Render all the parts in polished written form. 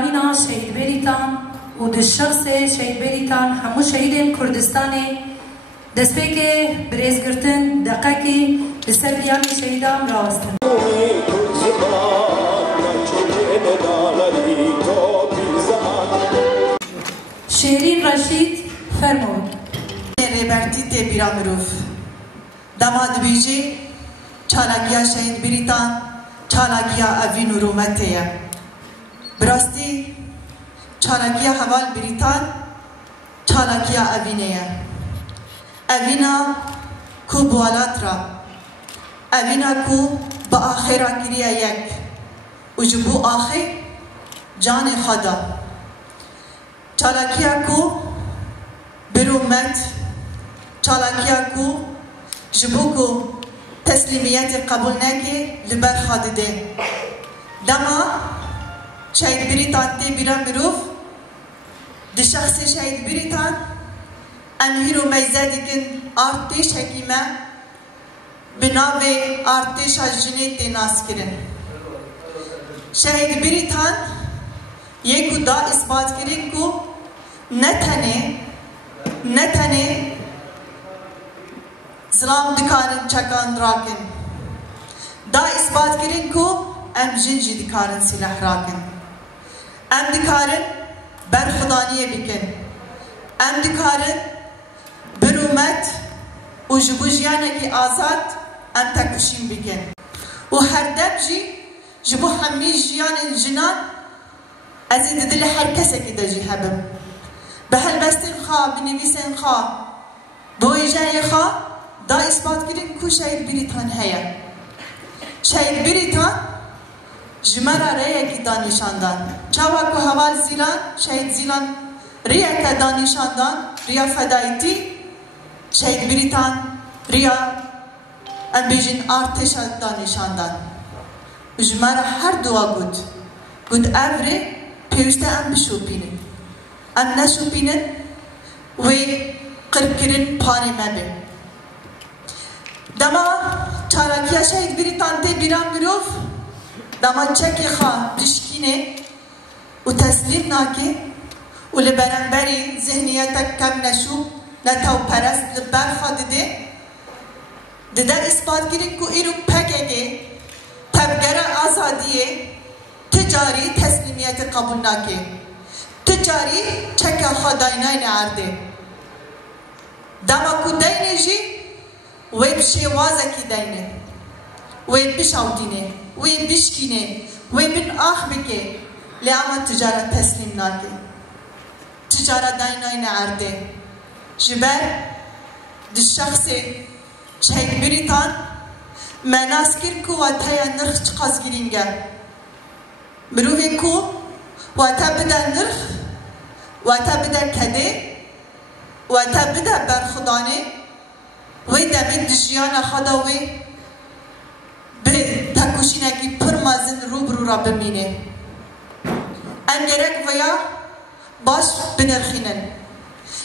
دانینا شهید بریتان و ده شخص شهید بریتان همو شهیدین کردستانی دست که بریز گرتن دقیقی لسر بیان شهیدان راستن. شیرین رشید فرمود ریبرتی تی بیرا مروف دماد بیجی چالاگیا شهید بریتان چالاگیا اوین و رومتیه براستی چالاگیا حوال بریتان چالاگیا اوینیه اوینا کو بوالات را اوینا کو با آخرا کریه یک و جبو آخر جان خدا چالاکیا کو برومت چالاکیا کو جبو کو تسلیمیت قبول نکی لبر خادده دما شهید بریتان تی بیرا مروف ده شخص شهید بریتان انهیرو میزدی کن آرتش حکیمه بناو آرتش جنی تی ناس کرن شهید بریتان یکو دا اثبات کرن کو نتنه ظلام دکارن چکان راکن دا اثبات کرن کو ام جنجی دکارن سلاح راکن ام دکارن برخدانیه بکن ام دکارن برومت و جبو جیانکی آزاد ام تکشیم بکن و هر دب جی جبو همی جیان جنان ازید دل هر کسی که دجی هبم به هلبستن خواه بنویسن خواه بوی جای خواه دا اثبات کرن کو شهید بریتان هیا شهید بریتان جمرا ریا کی دانشاندان چاوا کو حوال زیلان شهید زیلان ریا که دانشاندان ریا فدایتی شهید بریتان ریا ام بیجین آرتش دانشاندان جمرا هر دعا گود اوره پیوسته ام بشوپینه ام نشوپینه و قربکرین پانی مبه دما چاراکیا شهید بریتان تی بیرام گروف دما چکی خواه دشکینه و تسلیم ناکه و لبرنبری ذهنیتک کم نشوب نتاو پرست لبر خواده ده اثبات گیرن که ایرو پکه تبگر آزادیه تجاری تسلیمیت قبول ناکه تجاری چکا خداینای نعرده دما کو دینه جی وی بشه وازکی دینه وی بشاودینه وی بشکینه وی بن آخ بکه لیاما تجارت تسلیم ناکه تجارت دینای نعرده جبر ده شخص شهید بریتان مناس کر کو واتایا نرخ چقاس گرینگه مروه کو واتا بده نرخ واتا بده کده واتا بده برخدانه وی دمید دجیان خدا وی به تکوشینه کی پر مازن روبرو را بمینه انگرک ویا باش بنرخینن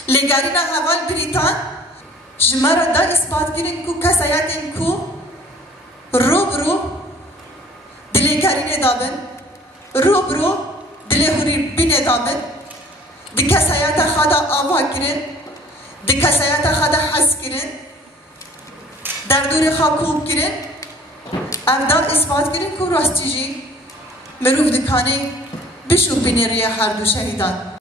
لگرین حوال بریتان جمرا دا اثبات کرن کو کسایتن کو روبرو دلی کرین دابن روبرو دلی هوری بین دابن دی کسایت خدا آوا کرن دی کسایت خدا حس کرن در دور خواب کرن افدار اثبات کرن کو راستی جی مروف دکانه بشو بینی ریه هر دو شهیدان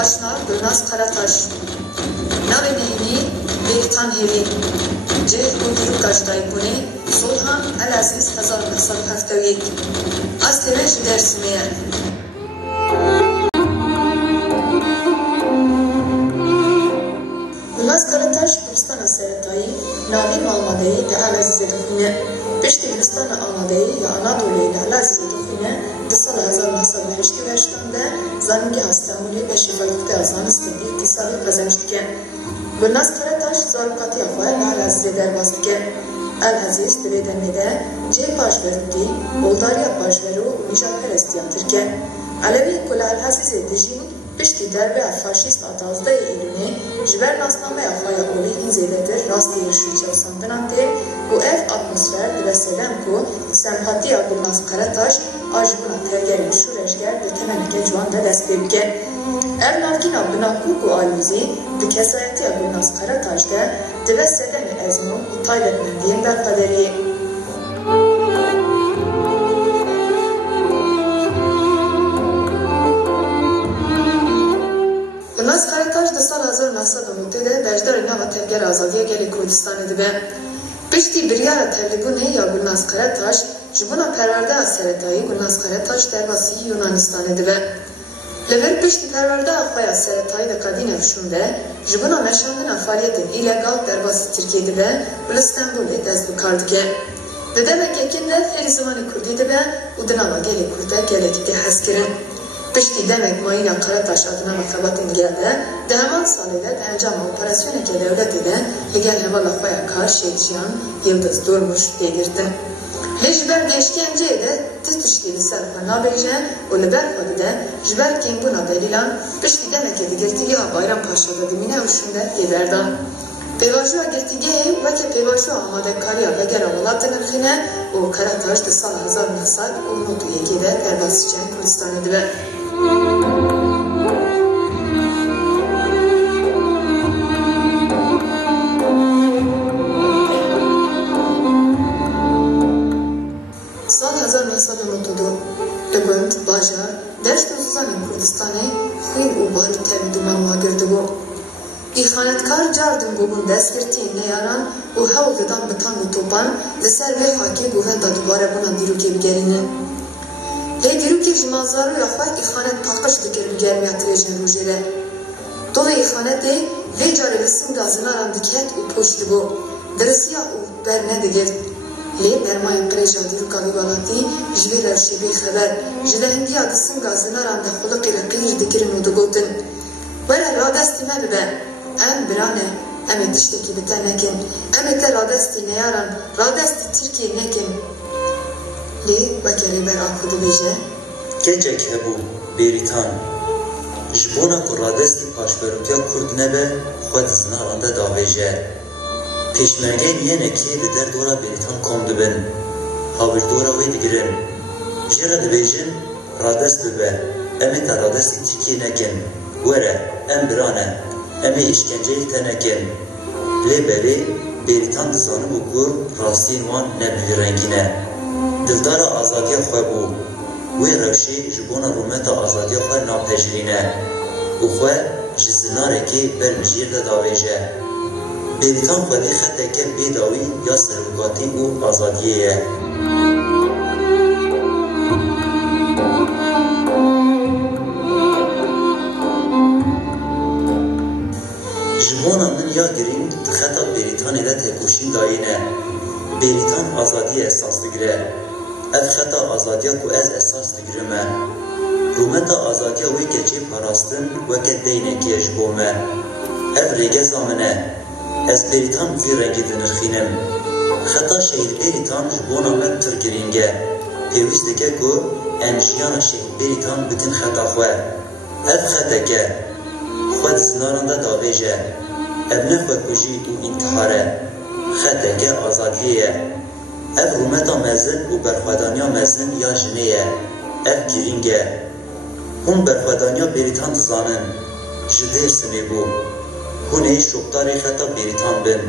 Başlar Gülnaz Karataş, Naveneyni Beytan Heli, Ceh Kuduruk Kaçtaybuni, Sulhan El-Aziz 1971, Asteneş Dersimiye. Gülnaz Karataş, Küristana Seretayı, Navi Malmadeyi ve El-Aziz Edufine, Pişti Küristana Almadeyi ve Anadolu'yu ve El-Aziz Edufine, Disal 1988'de Zangi Hastamuni ve Şifalıkta Azanistini iktisali kazanmıştıken, Gülnaz Karataş zarukatı yapar ve El-Aziz'e derbazdıken, El-Aziz Düvedenli'de C pajverudi, Oldarya pajveru Nijat Perest yaptırken, Alevi Kula El-Aziz'e dijin piştî derbeya faşîst a 12 Eylûlê ji ber nasnameya xwe ya olî hin zêdetir rastiyê şûçewsandinan tê û ev atmosfer dibe sedem ku semhatiya Gulnaz Qarataş a ji bina tevgerên şûreşger di temeneke ciwan de dest pê bike. Ev navkîna binakûk û alûzî di kesayetiya Gulnaz Qarataş de dibe sedemê ezmû û taybetmendiyên berqederiyê. Gulnaz Qarataş di sala 1990 de beşdarê nava tevgera azadiya gelê Kurdistanê dibe. Piştî biryara tevlîbûnê ya Gulnaz Qarataş ji bûna perwerdeya seretayî Gulnaz Qarataş derbasî Yunanistanê dibe. Li vir piştî perwerdeya xwe ya seretayî di qedîn evşûn de ji bûna meşandina faaliyetên îlegal derbasî Tirkiye dibe û li Stenbolê dest bi kar dike. Di demekekî de fêrî zimanê Kurdî dibe û di nava gelê Kurd de gelekî tê hez kirin. Piştî demek mayîna Qarataş adına mexebatên gelde di heman salê de di encama operasyoneke dewletê de li gel hevala xwe ya kar Şêdjiyan Yıldız Durmuş tê girtin. Lê ji ber deşkenceyê de ti tiştî li ser xwe nabêje û li ber xwe de ji ber kêmbûna delîlan piştî demekê di girtîgeha Bayrampaşa da di mîna ûşûn de tê berdan. Pêvajoya girtîgehê weke pêvajoya amadekariya vegera welatê nirxîne û Qarataş di sala 1991 de derbasîçeyên Kurdistanê dibe. Sal 1992 li gund bajar deşt û Zizanên Kurdistanê xwîn û bad tevdûman wa girdibû. İxanetkar cardin bûbûn destgirtiyên neyaran û hewl didan bi tang û topan li ser vê hakê guvenda dubare bûna dîrokê bigerînin. Lê dîrokê ji manzaroya xwe îxanet paqij dikir bi germiya dirêjên rojê re. Dovê îxanetê vê carê li singa zinaran diket û poş dibû. Dirisiya û ber nedigirt. Lê dermayên qirêja dîroka vê welatî ji vê rewşê bêxeber ji lehingiya di singa zinaran de xuliqê re qîj dikirin û digotin were radestî me bibe. Em birane, em ê tiştekî bi te nekin. Em ê te radestî neyaran, radestî Tirkiye nekin. Lê weke rêber a ku dibêje Keçek hebû bêrîtan ji bona ku radestî paşverotiya Kurd nebe xwe di zinaran de davêje. Pêşmergeyên yenekî li derdora bêrîtan kom dibin. Hawirdora wê digirin. Jê re dibêjin radest bibe. Em ê te radestî Tirkiye nekin. Were, em birane, em ê îşkenceyê te nekin. Lê berê bêrîtan dizanibû ku rastiyên wan ne bihêrengî ne. Dildara azadiya xwe bû. Wê rewşê ji bona rûmeta azadiya xwe napejirîne û xwe ji zinarekê bermijîr de davêje. Bêrîtan xwedî xeteke bêdawî ya serokatî û azadiyê ye. Ji bona min ya girîn di xeta Bêrîtanê de têkoşîn dayîne. Bêrîtan azadiyê esas digire. Ev xeta azadiya ku ez esas digirim e. Rûmeta azadiya wê keçê parastin weke deynekî ye ji bo me. Ev rêgeza min e. Ez Bêrîtan vî rengî dinirxînim. Xeta şehîd Bêrîtan ji bona me pir girîng e. Pêwîst dike ku em jiyana şehîd Bêrîtan bikin xeta xwe. Ev xeteke xwe di zinaran de davêje. Ev ne xwekujî û întihar e. Xeteke azadiyê ye. Ev rûmeta mezin û berxwedaniya mezin ya jinê ye. Ev girîng e. Hûn berxwedaniya Bêrîtan dizanin. Ji Dêrsimê bû. Hûn ê şopdarê xeta Bêrîtan bin.